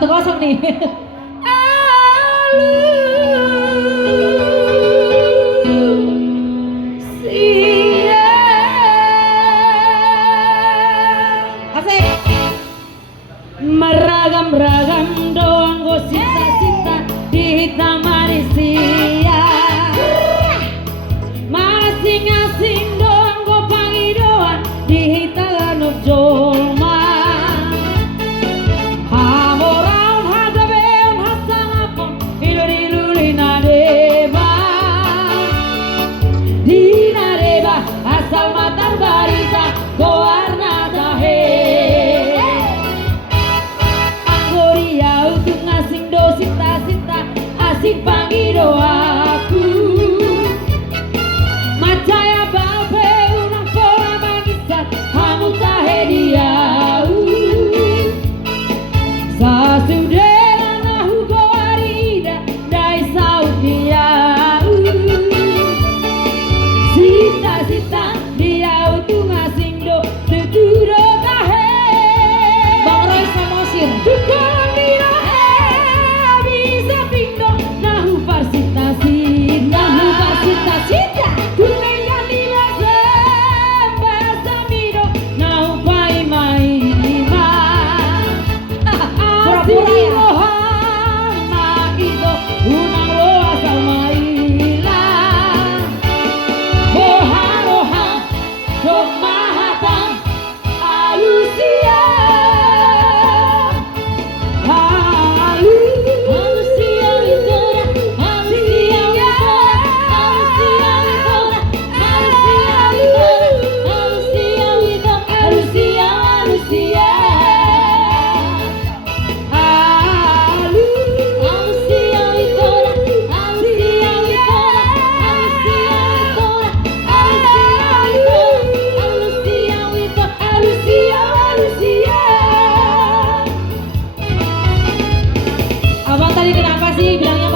1-0 nih. Asik. Meragam-ragam doang go sita-sita di hitam Malaysia. Masing-masing doang go pangi doang di hitam Joma. Hamorang hagabeon hasang apon iluri-luri nadeba. Di nadeba asal matar barita goarna tahe. Asik pangi doaku macaya bape unang fora magisan hamu tahe diau sasudela nahu goarida dai saudiau sita-sita diau tu ngasing do tuturo tahe Bang Roy Samosir Abang tadi kenapa sih bilangnya